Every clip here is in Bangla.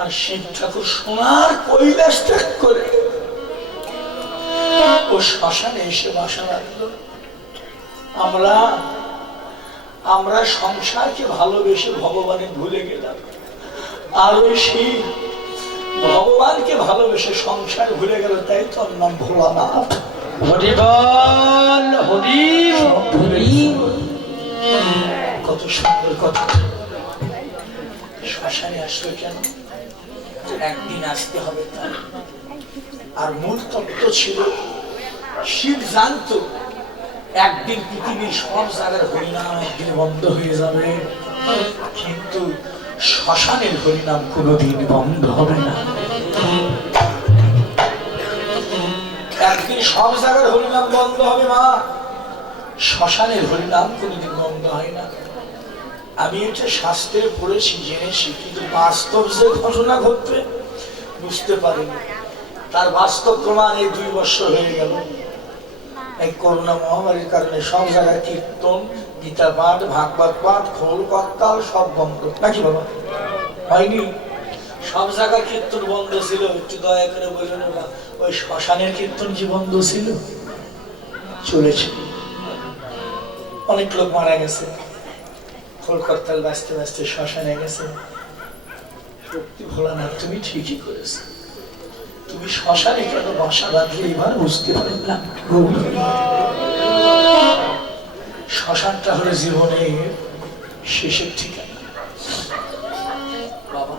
আর শিব ঠাকুর সোনার কৈলাস ত্যাগ করে ও শ্মশানে এসে বাসা রাখলো। আমরা সংসারকে ভালোবেসে ভগবানের ভুলে গেলাম, আর ওই শিব ভগবানকে ভালোবেসে সংসার ভুলে গেল, তাই তোর নাম ভোলানাথ। হরি বল, হরি হরি। কত সুন্দর কথা। শ্মশানে আসলো কেন? একদিন আসতে হবে তার। আর মূল তত্ত্ব ছিল, শিব জানতো একদিন পৃথিবীর সব জায়গার হরিনাম একদিন বন্ধ হয়ে যাবে, কিন্তু শ্মশানের হরিনাম কোনোদিন বন্ধ হবে না। একদিন সব জায়গার হরিনাম বন্ধ হবে মা, শ্মশানের হরিনাম কোনোদিন বন্ধ হয় না। আমি এটা শাস্ত্রে পড়েছি, জেনেছি, কিন্তু বাস্তব যে ঘটনা ঘটবে বুঝতে পারিনি। তার বাস্তব প্রমাণ এই 2 বছর হয়ে গেল। এই করোনা মহামারীর কারণে সব জায়গায় কীর্তন, গীতা পাঠ, ভাগবত পাঠ, খোল করতাল সব বন্ধ, নাকি বাবা? হয়নি? সব জায়গায় কীর্তন বন্ধ ছিল। একটু দয়া করে বলুন, ওই শ্মশানের কীর্তন কি বন্ধ ছিল? চলেছে। অনেক লোক মারা গেছে, খোল করতাল বাঁচতে বাঁচতে শ্মশানে গেছে। সত্যি ভোলানাথ, তুমি ঠিকই করেছো। তুমি শ্মশানে কেন বাসা বাঁধলে এবার বুঝতে পারলাম। শ্মশানটা হলো জীবনের শেষের ঠিকানা। বাবা,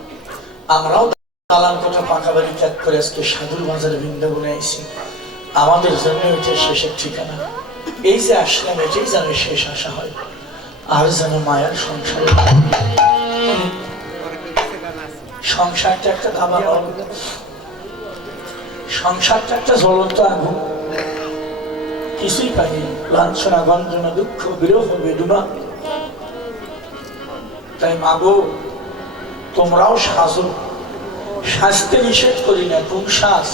আমরাও দালান কোঠা পাকা বাড়ি ত্যাগ করে আজকে সাধুর বাজারে বৃন্দাবনে আইছি। আমাদের জন্য এটা শেষের ঠিকানা। এই যে আসলাম, এটাই যেন শেষ আশা হয়, আর যেন মায়ার সংসারে। সংসারটা একটা ধাবা, সংসারটা একটা জ্বলন্ত আগুন, কিছুই পাইনি। লাঞ্ছনা, গঞ্জনা, দুঃখ, বিরহ, বেদনা। তাই মাগো, তোমরাও সাজো। সাজতে নিষেধ করি না, কোন সাজ?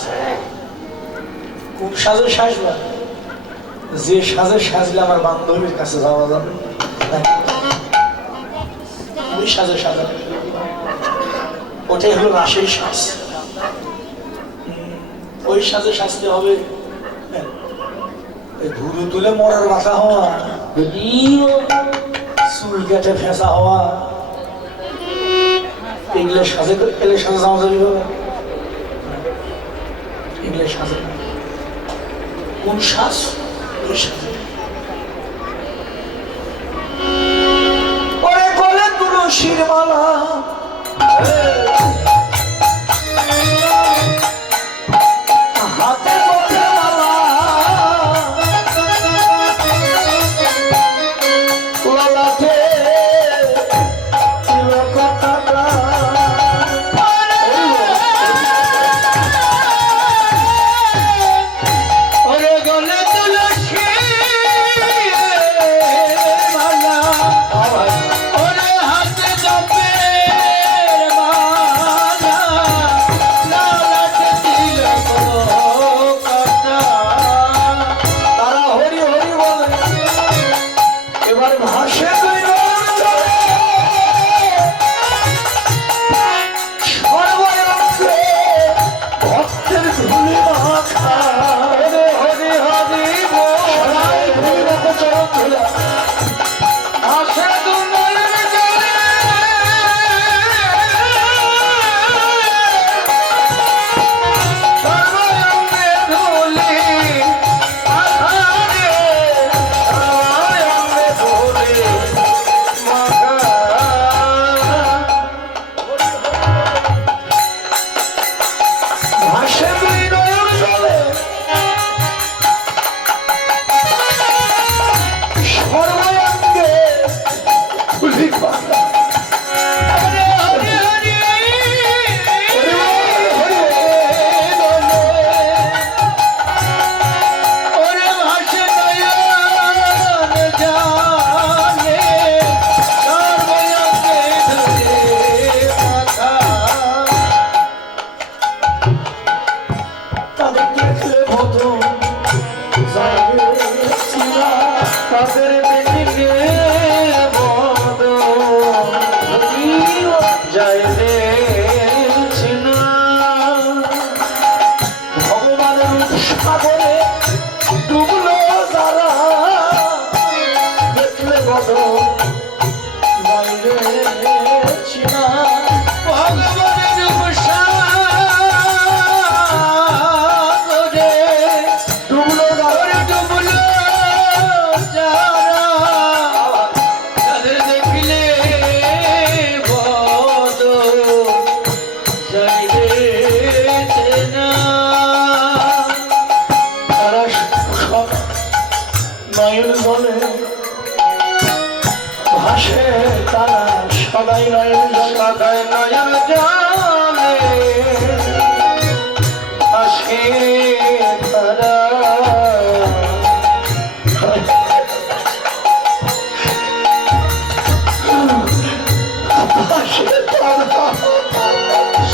কোন সাজে সাজবা? যে সাজে সাজলে আমার বান্ধবীর কাছে যাওয়া যাবে, ওই সাজে সাজাবে। ওটাই হলো রাশের সাজ। ওই সাজে সাজতে হবে। ধুলো তুলে মরার মাথা হওয়া, চুল কেটে ফেঁসা হওয়া, এগুলো সাজে এলে সাজে যাওয়া যাবে? এগুলো সাজে। কোন শ্বাস? ওই সাজে। ওরে গলে তুলসীর মালা, হাতে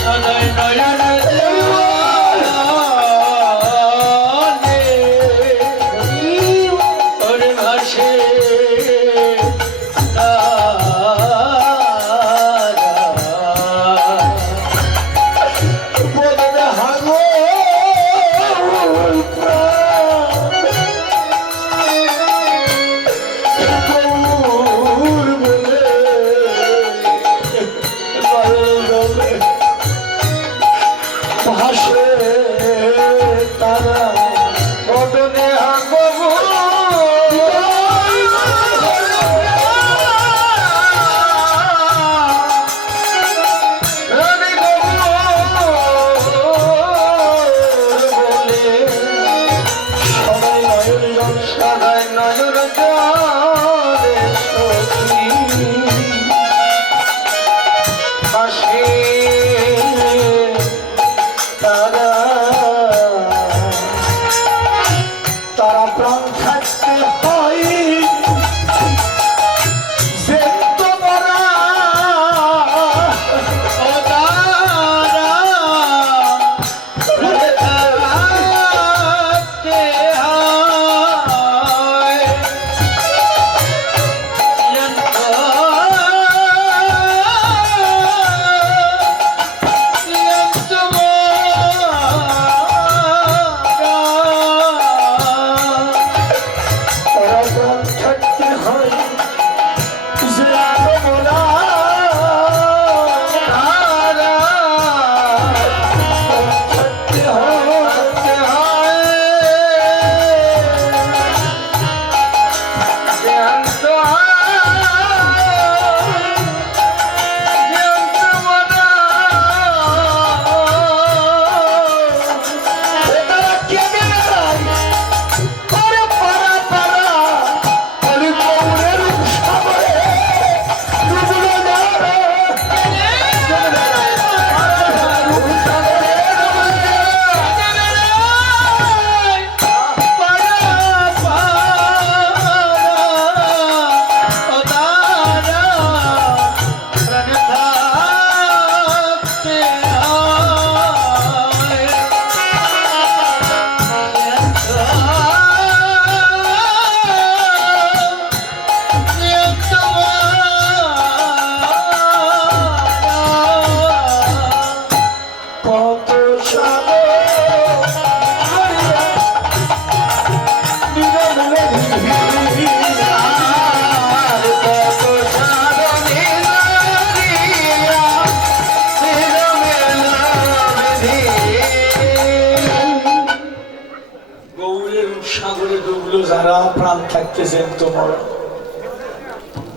সদয় নয়ন জলে ওর ভাসে যারা প্রাণ থাকতেছেন তোমার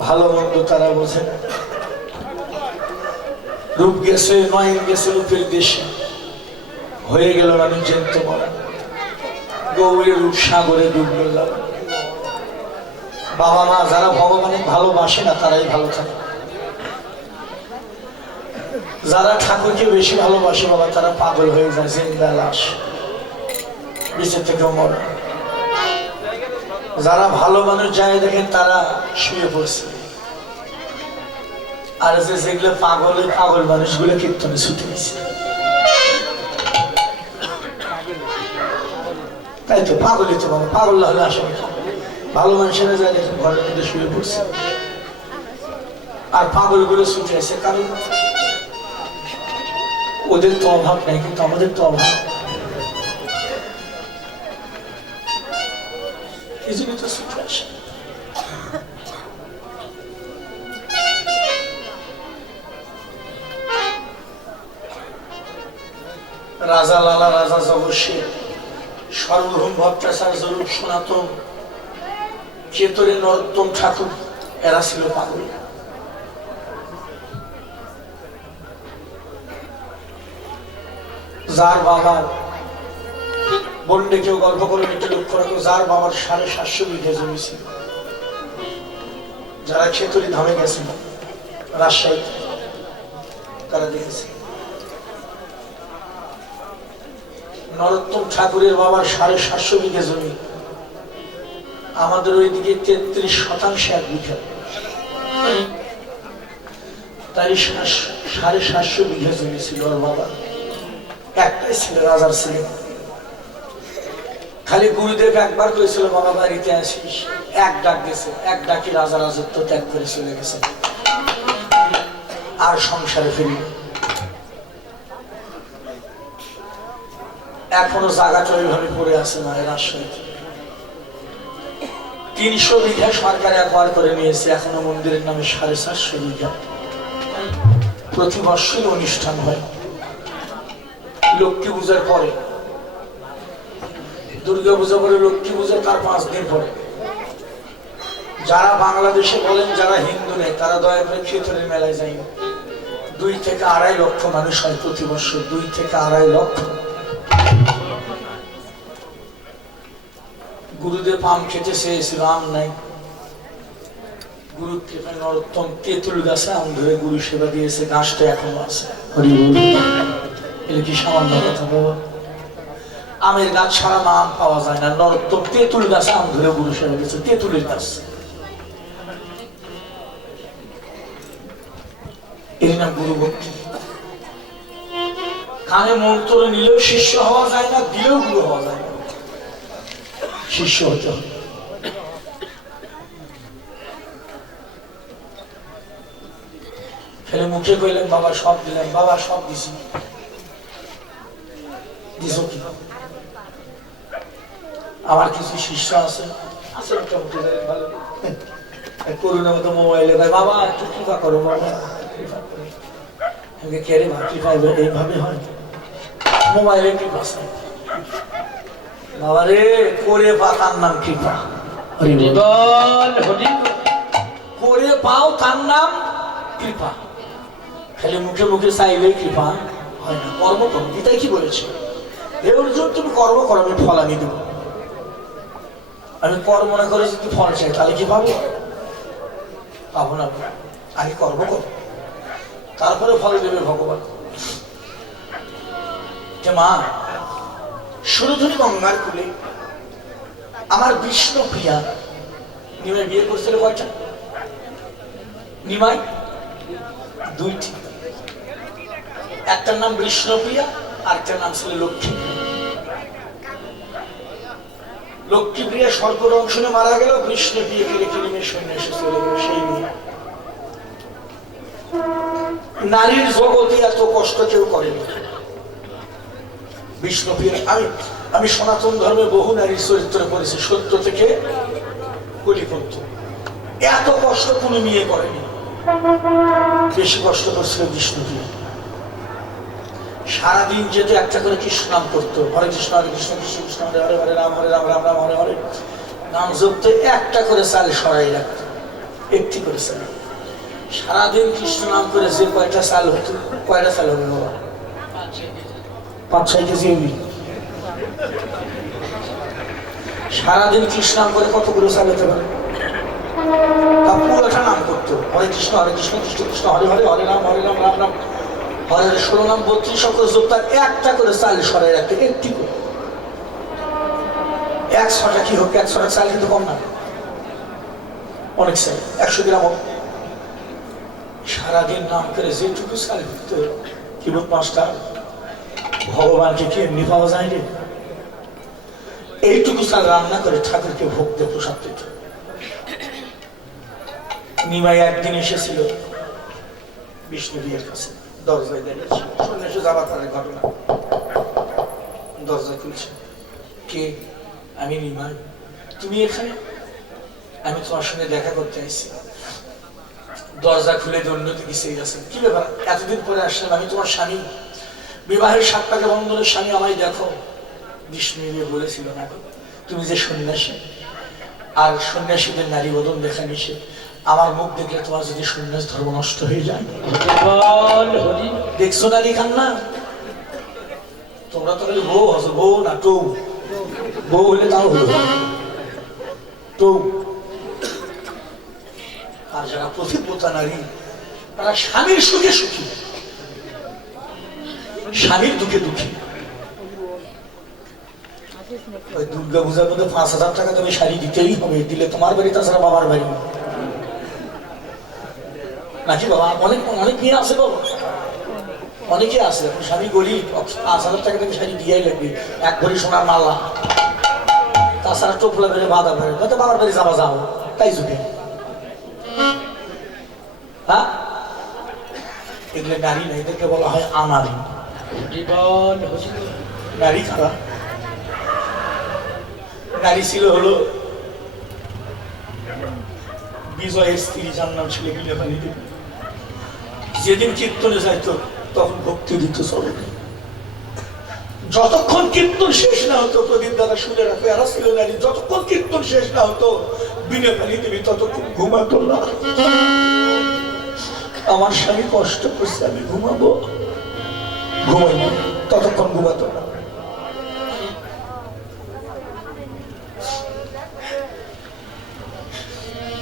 ভালো মন্দ তারা বোঝে না। রূপ গেছে নয়ন গেছে রূপের দেশে হয়ে গেল মানুষ জ্যান্ত মরা। গৌরের রূপ সাগরে ডুবলো যারা। বাবা মা যারা ভগবানের ভালোবাসে না তারাই ভালো থাকে। যারা ঠাকুরকে বেশি ভালোবাসে বাবা তারা পাগল হয়ে যায়, জিন্দা লাশ, বেঁচে থেকেও মরা। যারা ভালো মানুষ যায় দেখেন তারা শুয়ে পড়ছে, আর যেগুলো পাগল পাগল মানুষগুলো কীর্তনে ছুটে গেছে। তাই তো পাগলই তো বাবা, পাগল হলে আসলে ভালো মানুষেরা যায় দেখেন ঘরের মধ্যে শুয়ে পড়ছে, আর পাগল গুলো ছুটে আসে। কারণ ওদের তো অভাব নাই, কিন্তু আমাদের তো অভাব। রাজা লালা রাজা জগৎসে সর্বভৌম ভট্টাচার্য স্বরূপ সনাতন চেতরে নরোত্তম ঠাকুর এরা ছিল পাগল। যার বাবার বন্ডে কেউ গল্প করে একটু লক্ষ্য রাখো, যার বাবার 750 বিঘা জমি ছিল, যারা খেতুরি ধামে গেছিল রাজশাহী তারা দেখেছে নরোত্তম ঠাকুরের বাবার 750 বিঘা জমি, আমাদের ওইদিকে 33% 1 বিঘা। তাই 750 বিঘা জমি ছিল ওর বাবা, একটাই ছিল, রাজার ছেলে। খালি গুরুদেব একবার করেছিল বাবা বাড়িতে আসিস, এক ডাক গেছে, এক ডাকি রাজা রাজত্ব ত্যাগ করে চলে গেছে, আর সংসারে ফিরি। এখনো জায়গাটা ওইভাবে পড়ে আছে মায়ের আশ্রয়। 300 বিঘা সরকার একবার করে নিয়েছে, এখনো মন্দিরের নামে 450 বিঘা। প্রতি বর্ষই অনুষ্ঠান হয় লক্ষ্মী পূজার পরে, দুর্গা পূজা পরে, লক্ষ্মী পূজা তার 5 দিন পরে। যারা বাংলাদেশে বলেন, যারা হিন্দু নেই, তারা দয়া করে ক্ষেত্রের মেলায় যায় না। 2 থেকে 2.5 লক্ষ মানুষ হয় প্রতি বছর, 2 থেকে 2.5 লক্ষ। গুরুদেব আম খেতে চেয়েছিল, আম নাই। গুরু কৃপায় নরোত্তম তেঁতুল গাছে আম ধরে গুরু সেবা দিয়েছে, গাছটা এখনো আছে। হরি বল। এটা কি সামান্য কথা বাবা? আমের গাছ ছাড়া আম পাওয়া যায় না। নরোত্তম তেঁতুল গাছে আম ধরে গুরু সেবা দিয়েছে, তেঁতুলের গাছ। এর নাম গুরু ভক্তি। কানে মন্ত্র নিলেও শিষ্য হওয়া যায় না, দিলেও গুরু হওয়া যায় না, শিষ্য হতে হবে। ফেলে মুখে কইলেন বাবা সব দিলেন, বাবা সব দিছি। দিছো কি? আমার কিছু শিষ্য আছে, মোটামুটি ভালো, করুণার মতো মোবাইলে দেয়, বাবা একটু কৃপা করো, বাবা কেড়ে ভাবি পাইবে, এইভাবে হয় মোবাইলে কৃপা চাই। বাবা রে, করে পা তার নাম কৃপা। করে পাও তার নাম কৃপা। খালি মুখে মুখে চাইলে কৃপা হয় না, কর্ম করো। গীতায় কি বলেছে? এ অর্জুন, তুমি কর্ম করো, আমি ফল আমি দেবো। আমি কর্ম না করে যদি ফল চাই, তাহলে কি পাবো? পাবো না। আগে কর্ম করো, তারপরে ফল দেবে ভগবান। যে মা সুরধুনী গঙ্গার কুলে আমার বিষ্ণু প্রিয়া নিমাই বিয়ে করছিল কয়টা? নিমাই 2টি। একটার নাম বিষ্ণুপ্রিয়া, আরেকটার নাম ছিল লক্ষ্মী। লক্ষ্মীপ্রিয়া সর্বদংশনে মারা গেল, বিষ্ণুপ্রিয়াকে রেখে নিমে সন্ন্যাসে চলে গেল। সেই নিয়ে নারীর জগতে এত কষ্ট কেউ করেনি। বিষ্ণুপ্রিয়া, আমি সনাতন ধর্মে বহু নারীর চরিত্র করেছি, সত্য থেকে কলিপন্ত। এত কষ্ট কোনো মেয়ে করেনি। বেশি কষ্ট করছিল বিষ্ণুপ্রিয়া। সারাদিন যেহেতু একটা করে কৃষ্ণ নাম করতো, হরে কৃষ্ণ কৃষ্ণ কৃষ্ণ হরে হরে, হরে রাম রাম রাম হরে হরে, নাম জপতে একটা করে চাল সরাই রাখতো, একটি করে চাল। সারাদিন কৃষ্ণ নাম করে যে কয়টা চাল হতো, কয়টা চাল হবে বাবা? 5-6 কেজি হবি। সারাদিন কৃষ্ণ নাম করে কতগুলো চাল হতে পারে? পুরোটা নাম করতো, হরে কৃষ্ণ কৃষ্ণ কৃষ্ণ হরে হরে, হরে রাম রাম রাম হরে হরে, 16 নাম 32 অক্ষর যোগ, তার একটা করে চাল সরাই রাখতে, একটি করে। 100টা কি হোক, 100টা চাল কিন্তু কম না, অনেক চাল, 100 গ্রাম। সারাদিন নাম করে যেটুকু চাল হতো, কি বোধ 5টা, ভগবানকে কি এমনি পাওয়া যায় রে? এইটুকু চাল রান্না করে ঠাকুরকে ভোগ দিয়ে প্রসাদ দিত। নিমাই একদিন এসেছিল বিষ্ণুপ্রিয়ার কাছে, দরজায় দাঁড়িয়েছে, সন্ন্যাসী যাবার পরে ঘটনা। দরজা খুলছে, কে? আমি নিমাই। তুমি এখানে? আমি তোমার সঙ্গে দেখা করতে আসছি। দরজা খুলে অন্যদিকে সেই গেছেন, কি ব্যাপার এতদিন পরে আসলাম, আমি তোমার স্বামী, বিবাহের 7 টাকা বন্ধনের স্বামী, আমায় দেখো। বিষ্ণু বলেছিল না, তুমি যে সন্ন্যাসী, আর সন্ন্যাসীদের নারী বদন দেখা নিষেধ, আমার মুখ দেখলে তোমার যদি সন্ন্যাস ধর্ম নষ্ট হয়ে যায়। দেখছো না কি কান্না? তোমরা তো খালি বউ হসো, বউ না টৌ, বউ হলে তাও হলো টৌ। আর যারা প্রতিব্রতা নারী, তারা স্বামীর সুখে সুখী, স্বামীর দুঃখে দুঃখী। ওই দুর্গা পূজার মধ্যে 5,000 টাকা তুমি শাড়ি দিতেই হবে, দিলে তোমার বাড়ি, তাছাড়া বাবার বাড়ি নাকি বাবা? অনেক অনেক মেয়ে আছে বাবা, অনেকে আছে এখন স্বামী গরিব 5,000 টাকা থেকে শাড়ি দিয়েই লাগবে, এক ভরি সোনার মালা, তাছাড়া টোপলা বেড়ে বাঁধা বেড়ে হয়তো বাবার বাড়ি যাওয়া যাও তাই যুগে। হ্যাঁ, এগুলো নারী না, এদেরকে বলা হয় আনারি। জীবন হচ্ছে নারী খারাপ, নারী ছিল হলো বিজয়ের স্ত্রী, যার নাম ছিল বিলেপানি দেবী। যেদিন কীর্তনে যাইতো তখন ভক্তি দিত চলে, যতক্ষণ কীর্তন শেষ না হতো, প্রদীপ দাদা শুনে রাখো এরা ছিল নারী, যতক্ষণ কীর্তন শেষ না হতো বিলেপানি দেবী ততক্ষণ ঘুমাতো না। আমার স্বামী কষ্ট করছে, আমি ঘুমাবো, ঘুমাইনি, ততক্ষণ ঘুমাতো না।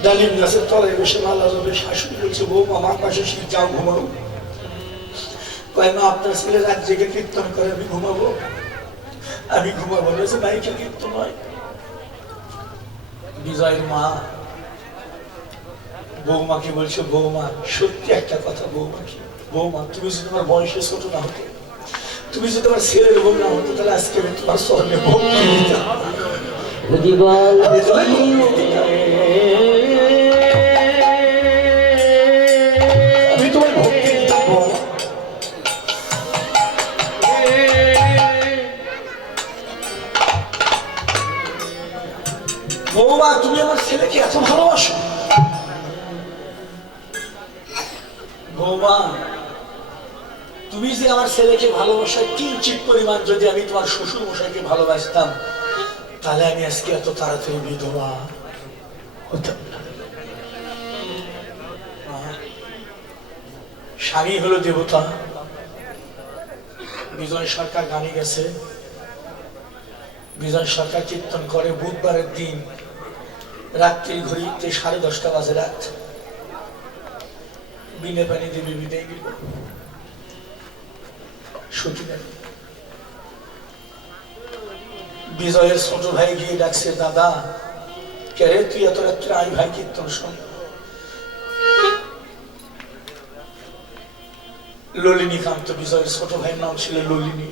ডালিম গাছের তলায় বসে মালা যাবে, শাশুড়ি বলছে বউ আমার পাশে শীত যাও ঘুমাবো। কয় মা আপনার ছেলে রাত জেগে কীর্তন করে, আমি ঘুমাবো, আমি ঘুমাবো। বলেছে মাইকে কীর্তন হয়। বিজয়ের মা বৌমাকে বলছে বৌমা সত্যি একটা কথা, বৌমা কি, বৌমা তুমি যদি তোমার বয়সে ছোট না হতো, তুমি যদি তোমার ছেলের বউ না হতো, তাহলে আজকে আমি তোমার স্বর্ণে বউ আমি তোমার ভক্তি দিতাম। বৌমা তুমি আমার ছেলেকে এত ভালোবাসো, বৌমা তুমি যে আমার ছেলেকে ভালোবাসার কিঞ্চিত পরিমাণ যদি আমি তোমার শ্বশুর মশাইকে ভালোবাসতাম, তাহলে আমি আজকে এত তাড়াতাড়ি বিধবা হতাম না। স্বামী হলো দেবতা। বিজয় সরকার গানে গেছে, বিজয় সরকার কীর্তন করে বুধবারের দিন রাত্রির ঘড়িতে 10:30 বাজে রাত। বিনে পানি দেবী বিদায় দিল, সতী নারী। বিজয়ের ছোট ভাই গিয়ে ডাকছে, দাদা কে রে তুই এত রাত্রে, আই ভাই কীর্তন শোন। ললিনীকান্ত, বিজয়ের ছোট ভাইয়ের নাম ছিল ললিনী।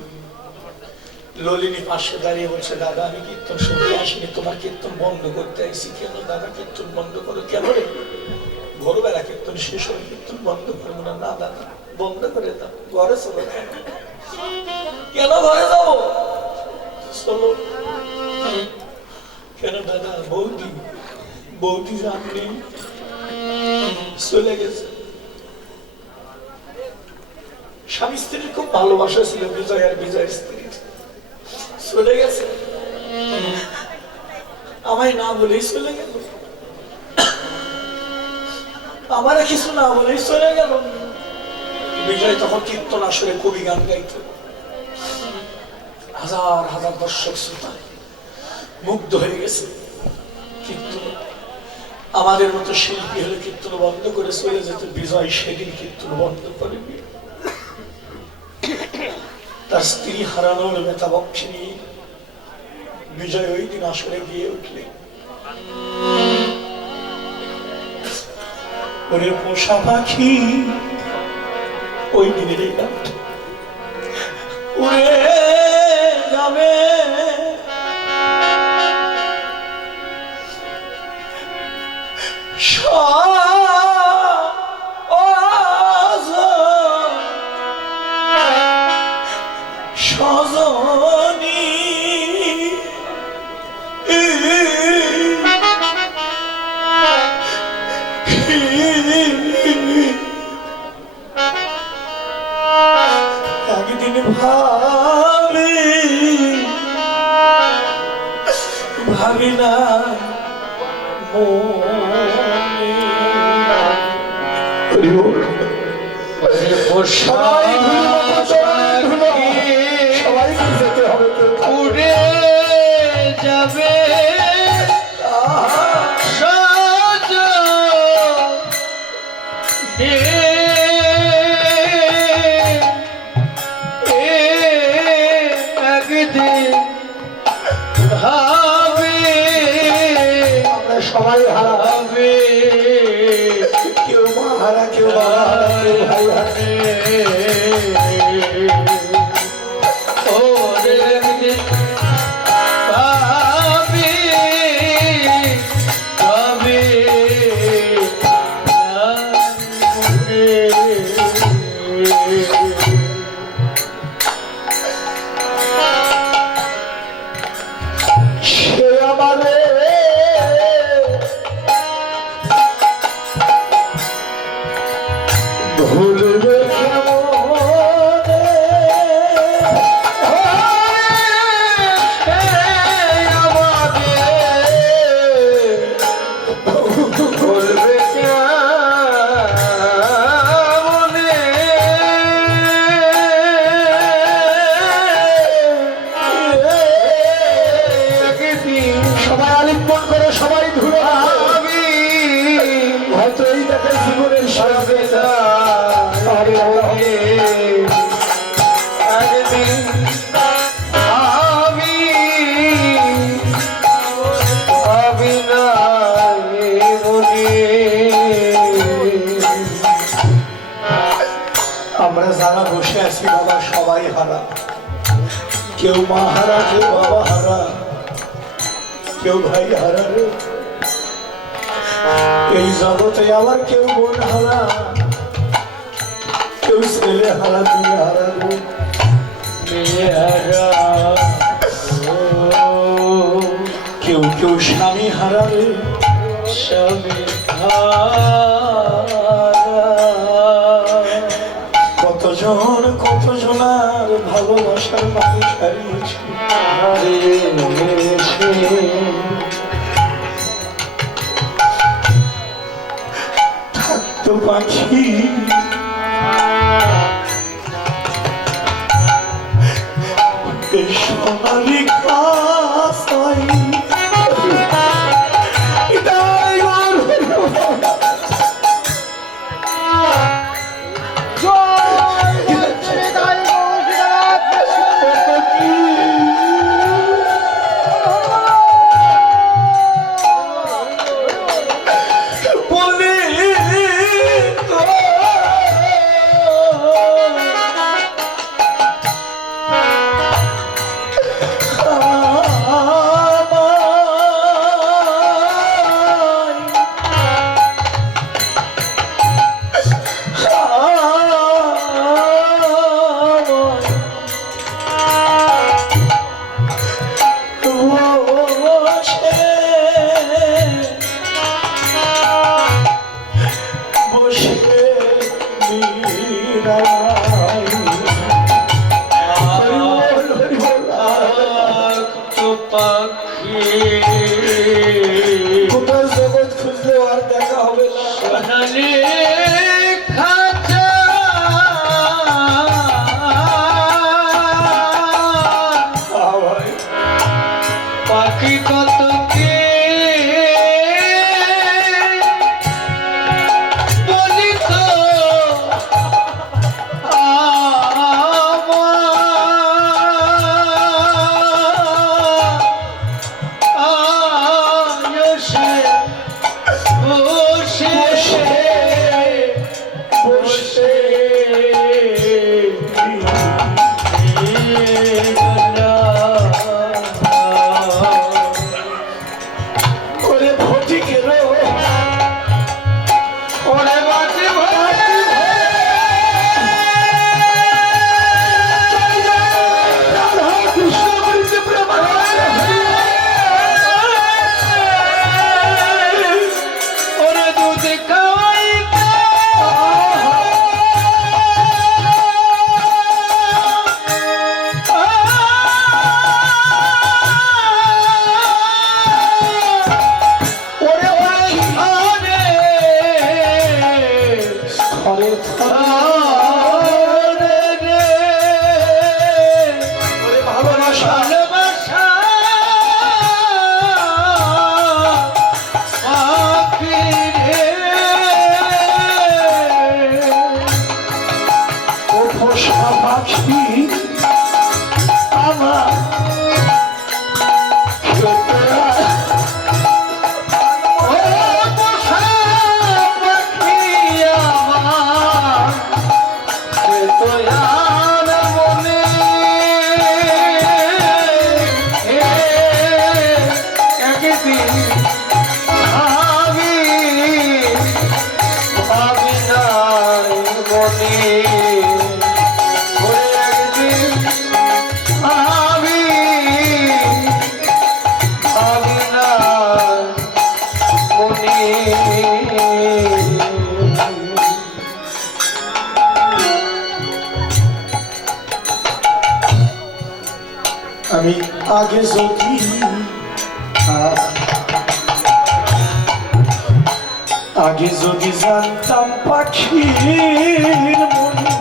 ললিনী পাশে দাঁড়িয়ে বলছে, দাদা আমি কীর্তন শুনতে আসিনি, তোমার কীর্তন বন্ধ করতে আইসি। কেন দাদা কীর্তন বন্ধ করো? কেন রে? ভোরবেলা কীর্তন শেষ হলে কীর্তন বন্ধ করবো না। না দাদা বন্ধ করে দাও, ঘরে চলো। কেন ঘরে যাবো? চলো। কেন দাদা? বৌদি, বৌদি জাননি চলে গেছে। স্বামী স্ত্রীর খুব ভালোবাসা ছিল, বিজয় আর বিজয়ের স্ত্রীর, চলে গেছে। আমায় না বলেই চলে গেল, আমার কিছু না বলেই চলে গেল। বিজয় তখন কীর্তন আসলে কবি গান গাইত, হাজার হাজার দর্শক শ্রোতা মুগ্ধ হয়ে গেছে কীর্তন। আমাদের মতো শিল্পী হলে কীর্তন বন্ধ করে চলে যেত, বিজয় সেদিন কীর্তন বন্ধ করেনি। তার স্ত্রী হারানোর ব্যথা বক্ষে নিয়ে বিজয় ওই দিন আসলে গিয়ে উঠলে, ওরে পোষা পাখি, ওই দিনের এই গানটা উড়ে যাবে সজনী, একদিন ভাবি না সবাই যেতে হবে, উড়ে যাবে একদিন হবে, আমরা সবাই হারাবে, কেউ মা হারা, কেউ বাবা হারা, কেউ ভাই হারা। সবাই হারা, কেউ মা হারা, কেউ বাবা হারা, কেউ ভাই হারা রে। এই জগতে আবার কেউ বোন হারা, কেউ ছেলে হারা, মেয়ে হারা রে। মেয়েরা কেউ কেউ স্বামী হারা রে। স্বামী কতজন আর ভালোবাসার মানুষ হারিয়েছে। থাকতো পাখি এই সোনালি খাসাই, এটাই আমার বলে গোটা জগৎ খুঁজলেও আর দেখা হবে না। সোনালি খাঁচা ভাই পাখি কত কে বলি তো আয়সে বসে বসে ওরে ফটিকেরও ওরে বাটি ভরে রাধা কৃষ্ণ করিতে ওরে দুধ খাওয়াইতে ওরে আরে ঘরে আরে রে ওরে ভালোবাসা ভালোবাসা পাখি রে ও পোষা পাখি আমার আমি আগে যদি আগে যদি জানতাম পাখির মনে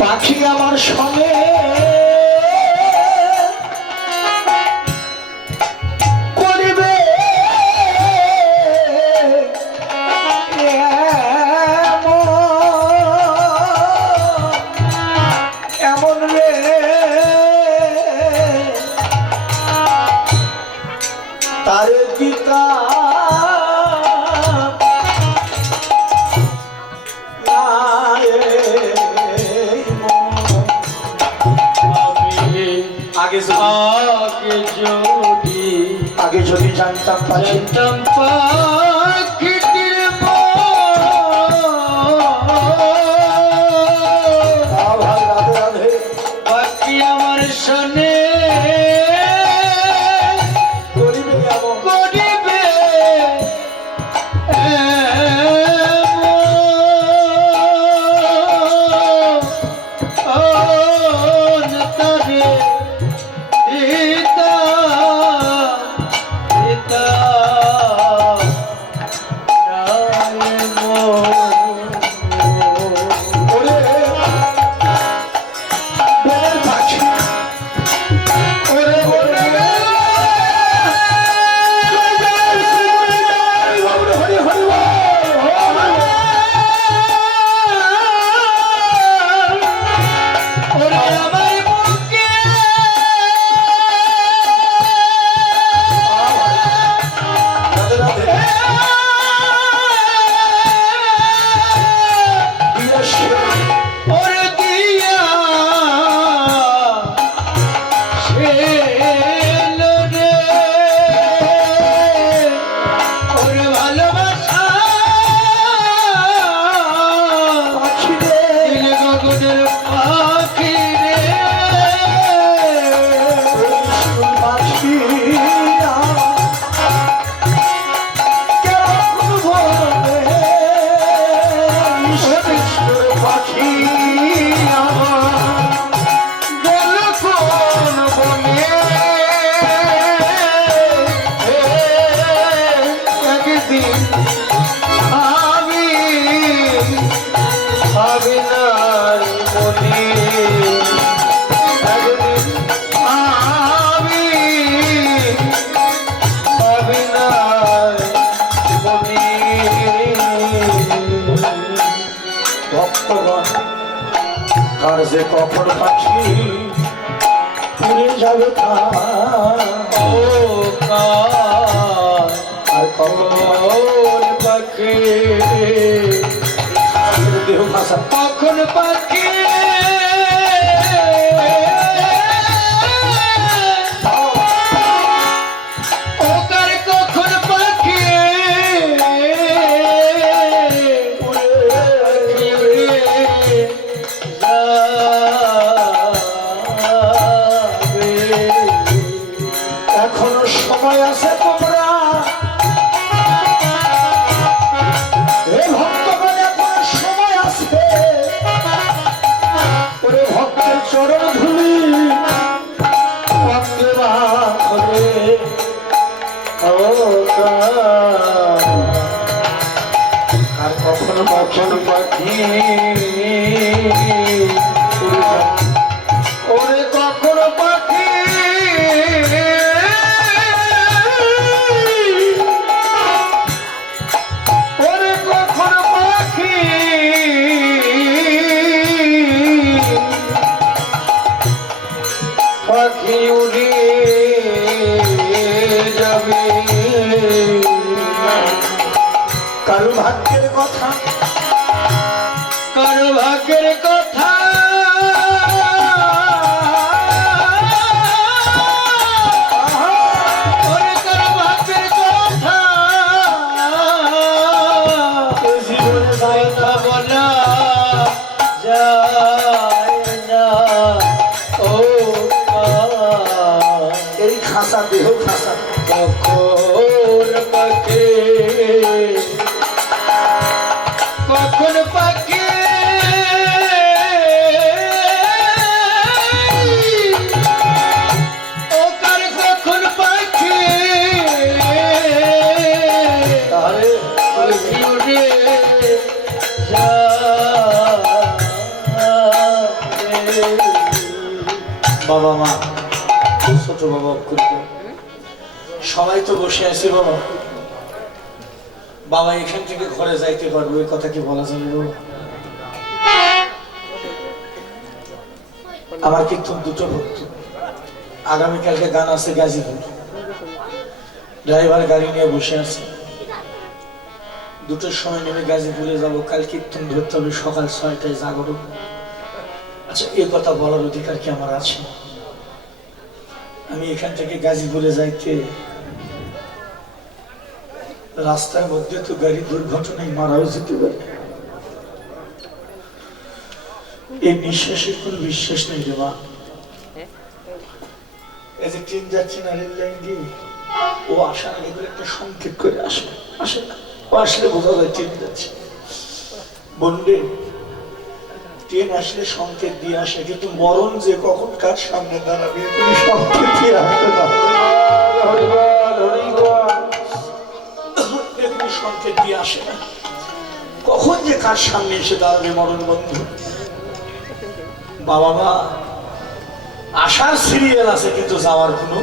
পাখি আমার সঙ্গে করিবে এমন রে তারে গীতা আগে যদি জানতাম পাখি জানতাম পাখিটির ভাই রাধে রাধে পাখি আমার শোনে করিবে এমন করিবে তারে পিতা পিতা ওরে বনের পাখি ওরে ওরে হরি হরি ওরে আমার বুকে রাধে রাধে ওরে দিয়া শেলো রে ওরে ভালোবাসা পাখি রে দিল গগনের পাখি রে পাখি কেমন বলে ঈশ্বর পাখি গেল কোন বনে একদিন আমি ভাবিনার মনে একদিন আমি ভাবিনার মনে ভক্তগণ কার যে কখন পাখি উড়ে যাবে ও কার আর কখন পাখি দেহ ভাষা কখন পাখি ওকার কখন পাখি এখনো সময় আছে তোমরা হে ভক্তগণ এখনো সময় আছে ওরে ভক্তের চরণ ধুলি অঙ্গে বাঁধবে আর কখনো কখন পাখি ওরে কখন পাখি ওরে কখন পাখি পাখি উড়ে যাবে কারো ভাগ্যের কথা কারো ভাগ্যের কথা ওরে কারো ভাগ্যের কথা এ জীবনে যায় না কথা বলা যায় না ও এই খাসা দেহ খাসা কখন পাখি কখন পাখি ওকার কখন পাখি তাহলে পাখি উড়ে বাবা মা ছোট বাবা অক্ষুদ্র সবাই তো বসে আছে বাবা বাবা এখান থেকে ঘরে যাইতে পারবো এই কথা কি বলা যাবে বাবা? আমার কিন্তু দুটো ভক্ত আগামীকালকে গান আছে গাজীপুর ড্রাইভার গাড়ি নিয়ে বসে আছে দুটোর সময় নেমে গাজীপুরে যাবো কাল কীর্তন ধরতে হবে সকাল 6টায় জাগরণ আচ্ছা এই কথা বলার অধিকার কি আমার আছে আমি এখান থেকে গাজীপুরে যাইতে রাস্তার মধ্যে তো গাড়ি দুর্ঘটনায় মারাও যেতে পারে, এই নিঃশ্বাসের কোন বিশ্বাস নেই রে মা। এই যে ট্রেন যাচ্ছে না রেল লাইন দিয়ে, ও আসার আগে করে একটা সংকেত করে আসে, আসে না, ও আসলে বোঝা যায় ট্রেন যাচ্ছে। বন্ধে ট্রেন আসলে সংকেত দিয়ে আসে, কিন্তু মরণ যে কখন কার সামনে দাঁড়াবে তুমি সংকেত দিয়ে আসতে না, সংকেত দিয়ে আসে না, কখন যে কার সামনে এসে দাঁড়াবে মরণ বন্ধু। বাবা মা আসার সিরিয়াল আছে কিন্তু যাওয়ার কোনো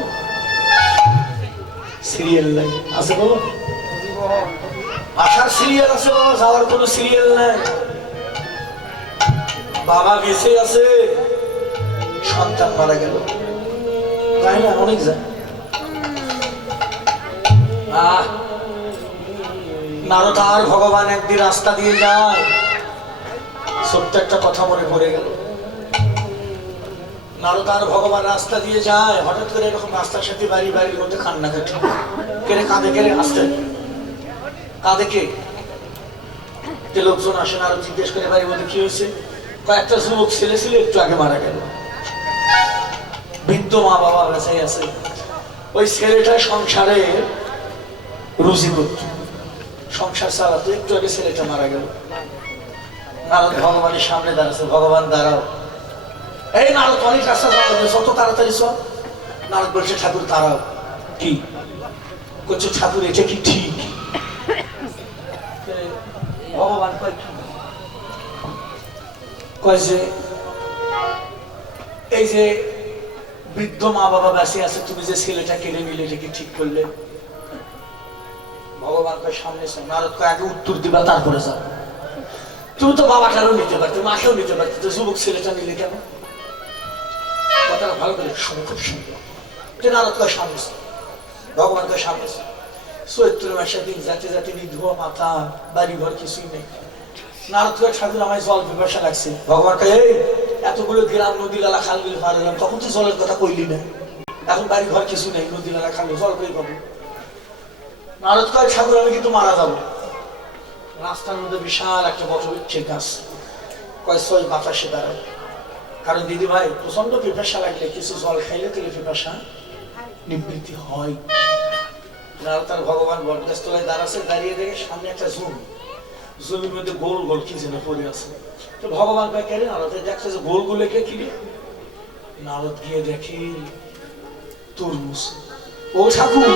সিরিয়াল নাই, আছে বলো? আসার সিরিয়াল আছে বাবা, যাওয়ার কোনো সিরিয়াল নাই। বাবা বেঁচে আছে, সন্তান মারা গেল, তাই না? অনেক যায়। নারদ আর ভগবান একদিন রাস্তা দিয়ে যায়, ছোট্ট একটা কথা মনে পড়ে গেল। নারদ আর ভগবান রাস্তা দিয়ে যায়, হঠাৎ করে এরকম রাস্তার সাথে বাড়ির মধ্যে কান্না কাটে, কেড়ে কাঁদে, কেড়ে আসতে কাঁদে কে? যে লোকজন আসে, নারদ জিজ্ঞেস করে বাড়ির মধ্যে কি হয়েছে? কয়েকটা যুবক ছেলে ছিল, একটু আগে মারা গেল, বৃদ্ধ মা বাবা বেঁচে আছে। ওই ছেলেটা সংসারে রুজি করত, সংসার চালাতো, একটু আগে ছেলেটা মারা গেল। নারদ ভগবানের সামনে দাঁড়াচ্ছে, ভগবান দাঁড়াও, এই নারদ অনেক রাস্তা যাওয়া যত তাড়াতাড়ি সব। নারদ বলছে ঠাকুর দাঁড়াও। কি করছো ঠাকুর, এটা কি ঠিক? ভগবান কয় যে এই যে বৃদ্ধ মা বাবা বেঁচে আছে, তুমি যে ছেলেটা কেড়ে নিলে এটা কি ঠিক করলে? ভগবান কয় সামনে। নারদ কয় আগে উত্তর দিবা তারপরে যাও। তুমি তো বাবাটারও নিতে পারতো, মাকেও নিতে পারতো, তো যুবক ছেলেটা নিলে কেন? কথাটা ভালো করে শুনে, খুব সুন্দর। নারদ কয় সামনে, ভগবান কয় সামনে। চৈত্র মাসের দিন যাতে যাতে ধোয়া মাথা, বাড়ি ঘর কিছুই নেই। নারদ কয় ঠাকুর আমায় জল পিপাসা লাগছে। ভগবান কয় এই এতগুলো গ্রাম নদী লালা খাল বিল পার হলাম, তখন তুই জলের কথা কইলি না, এখন বাড়ি ঘর কিছু নেই, নদী লালা খাল জল করে পাবো। নারদ কয় ঠাকুর আমি কিন্তু মারা যাবো। রাস্তার মধ্যে বিশাল একটা বটবৃক্ষের গাছ, কয় সই বাতাসে দাঁড়ায়। কারণ দিদি ভাই প্রচন্ড পিপাসা লাগলে কিছু জল খাইলে তাহলে পিপাসা নিবৃত্তি হয়। তার ভগবান বটগাছ তলায় দাঁড়াচ্ছে, দাঁড়িয়ে দেখে সামনে একটা জমির মধ্যে গোল গোল কি যেন পড়ে আছে। তো ভগবান কয় কেন নারদ দেখছে যে গোল গোল কে কি? নারদ গিয়ে দেখি তরমুজ। ও ঠাকুর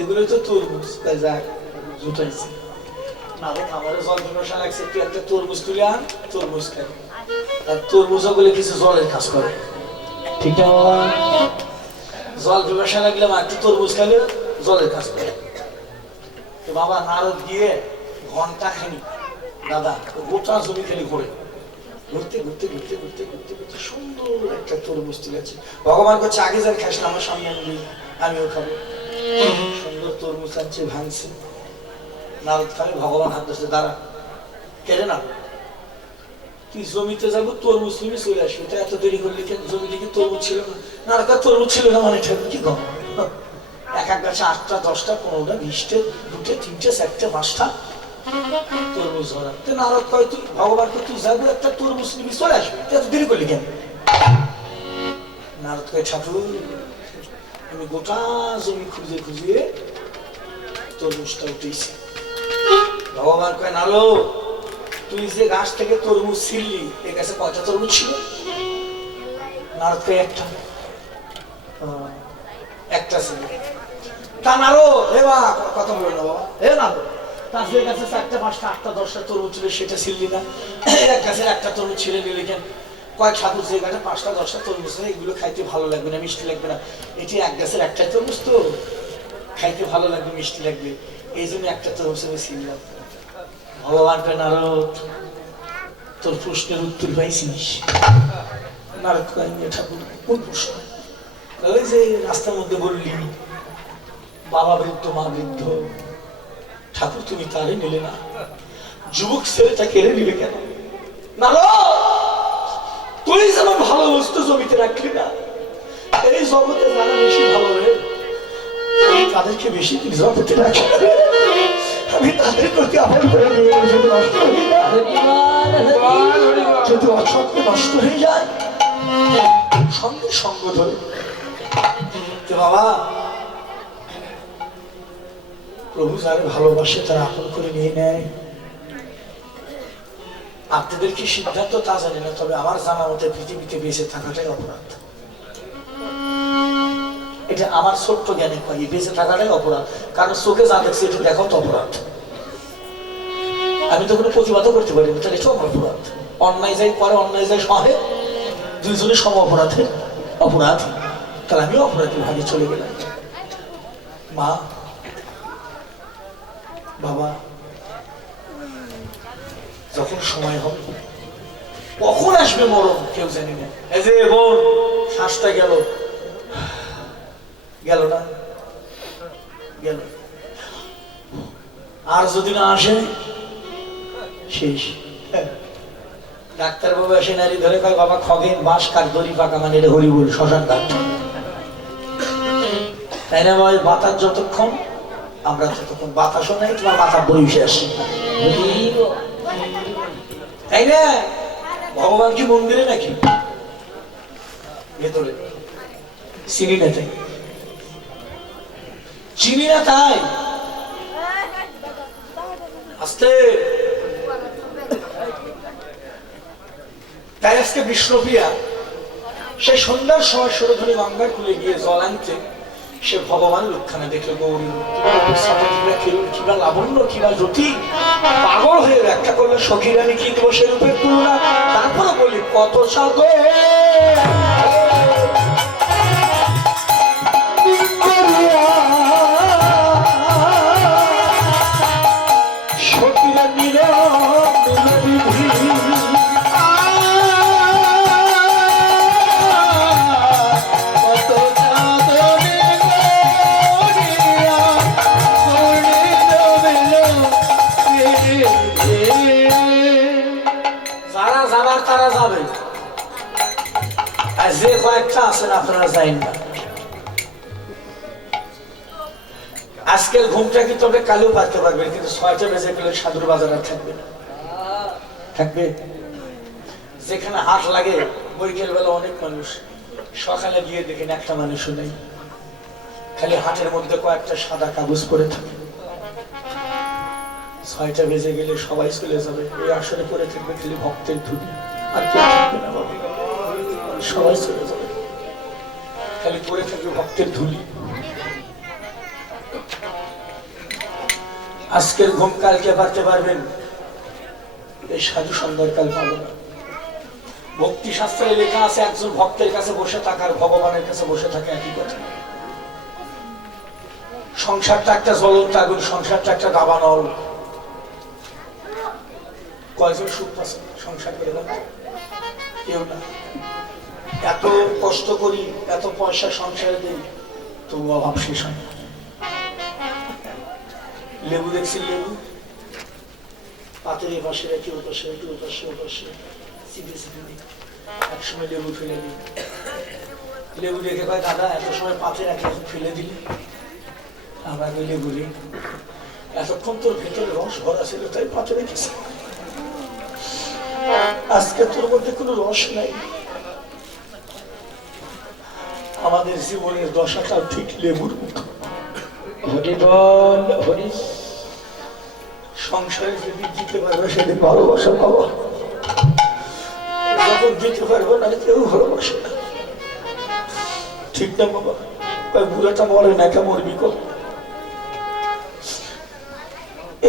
এগুলো তো তরমুজ। যাক জুটাইছে। নারদ আমারও জল পিপাসা লাগছে, তুই একটা তরমুজ তুলে আন, তরমুজ খাই। আর তরমুজ গুলো কিছু জলের কাজ করে, ঠিক না বাবা? জল পিপাসা লাগলে একটু তরমুজ খাইলে জলের কাজ করে। তো বাবা নারদ গিয়ে ঘন্টা খানি দাদা গোটা জমি খালি ঘুরে, ঘুরতে ঘুরতে ঘুরতে ঘুরতে ঘুরতে ঘুরতে সুন্দর একটা তরমুজ তুলেছে। ভগবান করছে আগে যার খাস না, আমার সামনে আনবি, আমিও খাবো। সুন্দর তরমুজ আনছে, ভাঙছে, নারদ খাবে। ভগবান হাত ধরছে, দাঁড়া, কেড়ে না, তুই জমিতে যাবো তরমুজ নিয়ে চলে আসবি, তো এত দেরি করলি কেন? জমিতে কি তরমুজ ছিল না? নারদ তরমুজ ছিল না মানে ঠাকুর কি কম? এক এক গাছে 8টা 10টা 15টা 20টে 2টে 3টে 4টে 5টা তরমুজ ধরা। তো নারদ কয় তুই ভগবানকে তুই যাবো একটা তরমুজ নিবি চলে আসবি, এত দেরি করলি কেন? নারদ কয় ঠাকুর আমি গোটা জমি খুঁজে খুঁজে তরমুজটা উঠেছি। ভগবান কয় নারদ তুই যে গাছ থেকে তরমুজ ছিললি, এ গাছে কয়টা তরমুজ ছিল? নারদ কয় একটা। একটা ছিল। তা নারদ হে বা কথা বলো না বাবা, হে নারদ তার যে গাছে 4টে 5টা 8টা 10টা তরমুজ ছিল সেটা ছিললি না, এক গাছের একটা তরমুজ ছিঁড়ে নিলি কেন? কয় ঠাকুর যে গাছে 5টা 10টা তরমুজ ছিল এগুলো খাইতে ভালো লাগবে না, মিষ্টি লাগবে না, এটি এক গাছের একটা তরমুজ তো খাইতে ভালো লাগবে, মিষ্টি লাগবে, এই জন্য একটা তরমুজ আমি ছিললাম। ভগবান কয় নারদ তোর প্রশ্নের উত্তর পাইছিস? নারদ কয় ঠাকুর কোন প্রশ্ন? ওই যে রাস্তার মধ্যে বললি বাবা বৃদ্ধ মা বৃদ্ধ, ঠাকুর তুমি তারে নিলে না, যুবক ছেলেটা কেড়ে নিলে কেন? নারদ তুই যেমন ভালো বস্তু জমিতে রাখলি না, এই জগতে যারা বেশি ভালো রে আমি তাদেরকে বেশি জগতে রাখি। আমি তাদের প্রতি আপন করে নিয়ে যদি নষ্ট হয়ে যায়, যদি অসত্য নষ্ট হয়ে যায়, সঙ্গে সঙ্গ ধরে বাবা প্রভু যারা ভালোবাসে তারা আপন করে নিয়ে নেয়। আপনাদের কি সিদ্ধান্ত তা জানি না, তবে আমার জানা মতে পৃথিবীতে বেঁচে থাকাটাই অপরাধ। এটা আমার ছোট্ট জ্ঞানে কয়, বেঁচে থাকাটাই অপরাধ। কারণ চোখে যা দেখছে একটু দেখাও তো অপরাধ। আমি তো কোনো প্রতিবাদও করতে পারি না, তাহলে এটাও আমার অপরাধ। অন্যায় যাই করে, অন্যায় যাই সহে, দুইজনে সম অপরাধে অপরাধ। তাহলে আমিও অপরাধী ভাগে চলে গেলাম। মা বাবা যখন সময় হবে, কখন আসবে মরণ কেউ জানি না। এই যে বোন শ্বাসটা গেল, গেল না, গেল। আর যদি না আসে শেষ। ডাক্তার বাবু এসে নারী ধরে কয় বাবা খগেন বাঁশ কাঠ দড়ি পাকা, মানে এটা হরিবুল শ্মশান ঘাট, তাই না? ভাই বাতাস যতক্ষণ, আমরা ততক্ষণ বাতাসও নাই, তোমার মাথা বইসে আসি, তাই না? ভগবান কি মন্দিরে নাকি ভেতরে? চিনি না তাই, চিনি না তাই আস্তে। তাই আজকে বিষ্ণুপ্রিয়া সেই সন্ধ্যার সময় সরধনী গঙ্গার কুলে গিয়ে জল আনতে, সে ভগবান লক্ষণে দেখলো গৌরী কিবা লাবণ্য কিবা জ্যোতি, পাগল হয়ে ব্যাখ্যা করলো সখীরানি কি দোষে রূপের তুলনা। তারপরে বলি কত সাগর তারা যাবে, আর যে কয়েকটা আছেন আপনারা যাইন না। আজকের ঘুমটা কি তবে কালেও পারতে পারবে, কিন্তু ৬টা বেজে গেলে সাধুর বাজার আর থাকবে না, থাকবে। যেখানে হাট লাগে বৈকাল বেলা অনেক মানুষ, সকালে গিয়ে দেখেন একটা মানুষও নেই, খালি হাটের মধ্যে কয়েকটা সাদা কাগজ পরে থাকে। ৬টা বেজে গেলে সবাই চলে যাবে, এই আসরে পরে থাকবে খালি ভক্তের ধুলি, আর কেউ থাকবে না বাবা, সবাই চলে যাবে, খালি পরে থাকবে ভক্তের ধুলি। আজকের ঘুম কালকে পারতে পারবেন, এই সাধু সন্ধ্যার কাল পাবো না। ভক্তি শাস্ত্রে লেখা আছে একজন ভক্তের কাছে বসে থাকার ভগবানের কাছে বসে থাকা একই কথা। সংসারটা একটা জ্বলন্ত আগুন, সংসারটা একটা দাবানল। কয়জন সুখ পাচ্ছে সংসার করে? কেউ না। এত কষ্ট করি, এত পয়সা সংসারে দিই, তবু অভাব শেষ হয় না। লেবু দেখছি, লেবু পাতের পাশে রেখে ওপাশে একটু ওপাশে ওপাশে চিপে চিপে দিই, একসময় লেবু ফেলে দিই। লেবু দেখে ভাই দাদা এত সময় পাতে রাখে এখন ফেলে দিলি? আমরা লেবু রে এতক্ষণ তোর ভেতরে রস ভরা ছিল তাই পাতে রেখেছি, আজকে তোর মধ্যে কোনো রস নাই। আমাদের জীবনের দশাটা ঠিক লেবুর মতো। হরি বল হরি। সংসারে যদি দিতে পারবে সেদিন ভালোবাসা পাবো, যখন দিতে পারবো না কেউ ভালোবাসে না, ঠিক না বাবা? বুড়াটা মরে না, কে মরবি কর?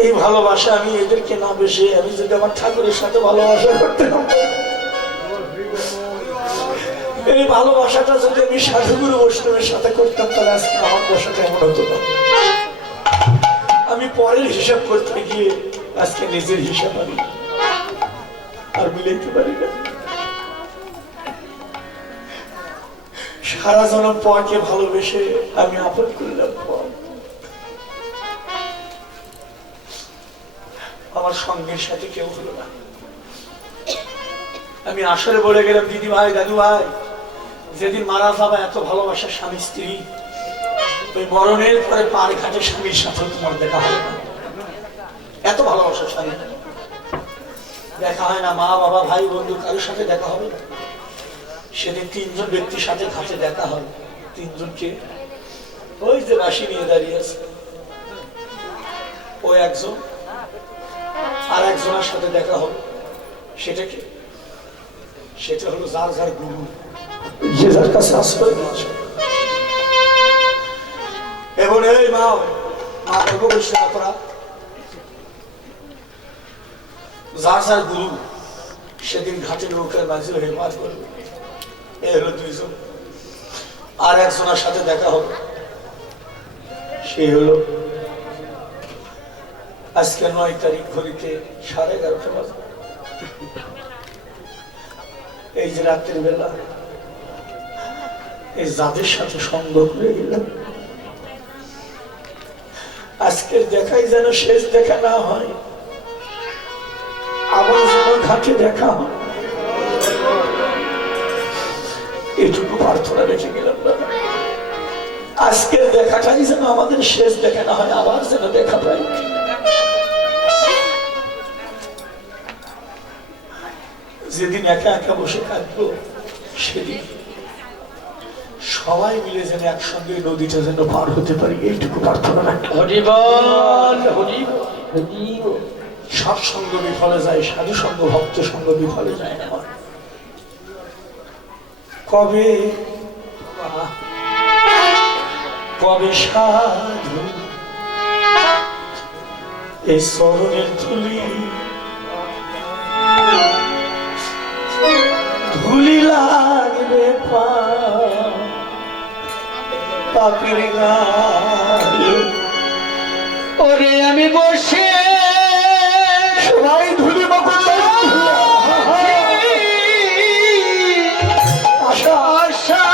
এই ভালোবাসা আমি এদেরকে না বেশি, আমি যদি আমার ঠাকুরের সাথে ভালোবাসা করতে এই ভালোবাসাটা যদি আমি সাধুগুরু বৈষ্ণবের সাথে করতাম, তাহলে আজকে আমার দশাটা এমন হতো না। আমি পরের হিসাব করতে গিয়ে আজকে নিজের হিসাব আনি আর মিলাইতে পারি না। সারা জনম পরকে ভালোবেসে আমি আপন করলাম, আমার সঙ্গের সাথে কেউ হলো না। আমি আসরে বলে গেলাম দিদি ভাই দাদু ভাই যেদিন মারা যাবে এত ভালোবাসার স্বামী স্ত্রী, ওই মরণের পরে পার ঘাটে স্বামীর সাথে তোমার দেখা হবে না। এত ভালোবাসার স্বামী দেখা হয় না, মা বাবা ভাই বন্ধু কারোর সাথে দেখা হবে না। সেদিন তিনজন ব্যক্তির সাথে ঘাটে দেখা হবে। তিনজনকে ওই যে রাশি নিয়ে দাঁড়িয়ে আছে, ও একজন, আর একজনের সাথে দেখা হবে। সেটা কি? সেটা হলো যার যার গুরু, যে যার কাছে আশ্রয় নেওয়া। এবং এই মা মা গর্ব করছে না তোরা, যার যার গুরু সেদিন ঘাটে নৌকার মাঝে হয়ে মাছ করবে। এ হলো দুইজন। আর একজনের সাথে দেখা হবে, সে হলো আজকে 9 তারিখ ঘড়িতে 11:30 বাজে। এই যে রাত্রির বেলা এই যাদের সাথে সঙ্গ করে গেলাম, আজকের দেখাই যেন শেষ দেখা না হয়, আবার যেন ঘাটে দেখা হয়, এটুকু প্রার্থনা রেখে গেলাম দাদা। আজকের দেখাটাই যেন আমাদের শেষ দেখা না হয়, আবার যেন দেখা পাই। যেদিন একা একা বসে কাঁদবো, সেদিন সবাই মিলে যেন একসঙ্গে নদীটা যেন পার হতে পারি, এইটুকু প্রার্থনা রাখি। হরিবল হরিবল হরিবল। সৎসঙ্গ বিফলে যায়, সাধু সঙ্গ ভক্ত সঙ্গ বিফলে যায় না। কবে কবে সাধু এই চরণের ধুলি ধুলি লাগবে পাপের গায়ে। ওরে আমি বসে সবাই ধুলি আশা আশা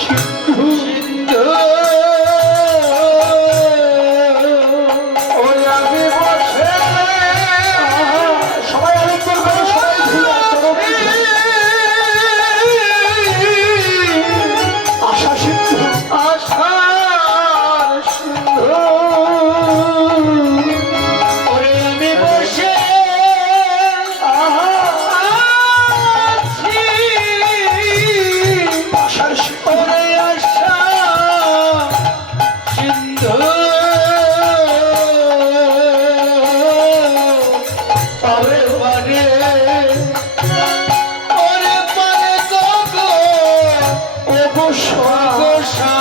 সিন্ধু সিন্ধু। ওরে আমি বসে সবাই আরেকবার বলো, সবাই ধুলি আশা সিন্ধু আশা সিন্ধু। ওরে আমি বসে আছি আশার সিন্ধু। ওরে আশা সিন্ধু। ওরে পারে ওরে পারে গো গোসা।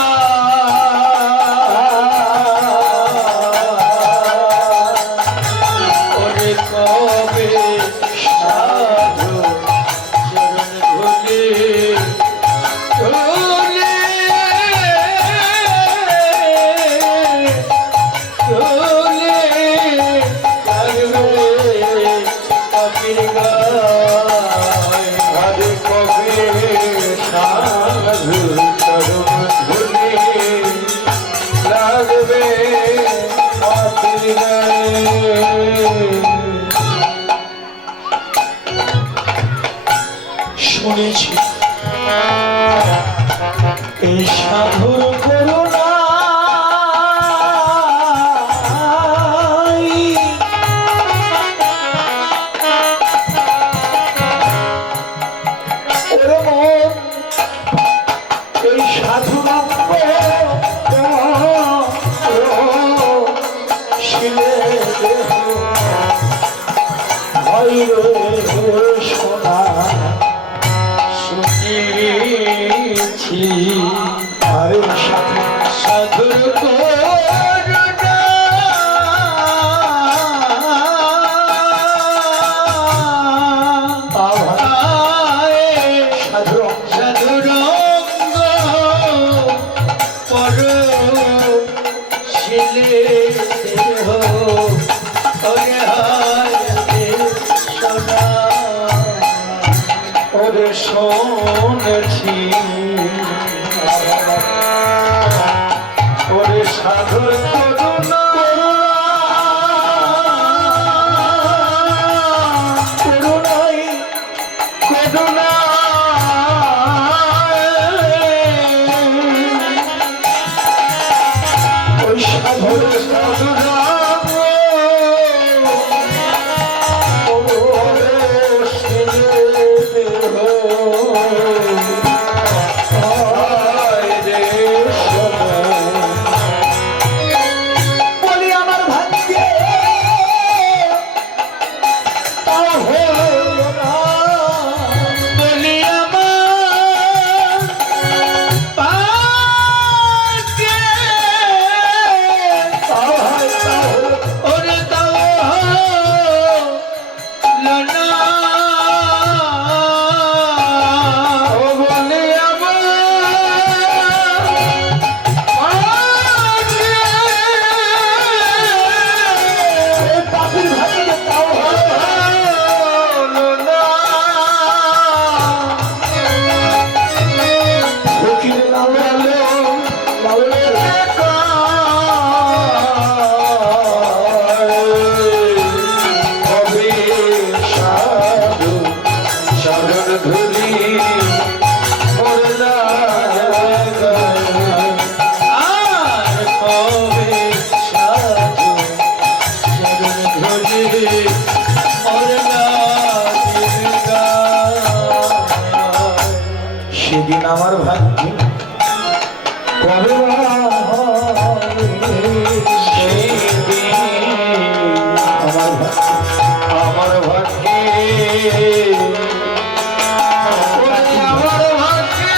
ওরে কবে সাধু চরণ ধুলি ধুলি ধুলি লাগবে পাপির গায়ে। আরে কবে সাধু চরণ ধুলি লাগবে পাপির গায়ে। শুনেছি এই সাধুর করুণা এই সাধু শিলে দেহ সোনা শুনেছি আরে সাধু সাধুর করুণা সাধু সাধুর পর শিলে দেহ ওরে হায় সোনা। ওরে শুনেছি ওরে সাধুর করুণা করুণাই করুণা আমার ভাগ্যে কবে বা হবে সেই দিন আমার ভাগ্যে আমার ভাগ্যে ওরে আমার ভাগ্যে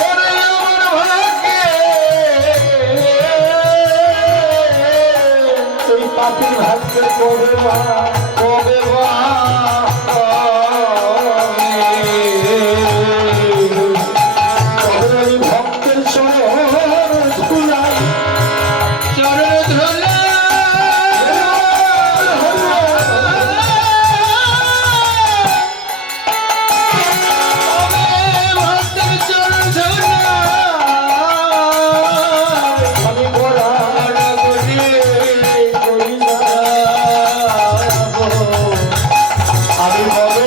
ওরে আমার ভাগ্যে এই পাপির ভাগ্যে কবে বা কবে বা কবে ওই ভক্তের চরণ ধুলাই চরণ ধুলা ভক্তের চরণ ধুলা আমি বড় আমি বড়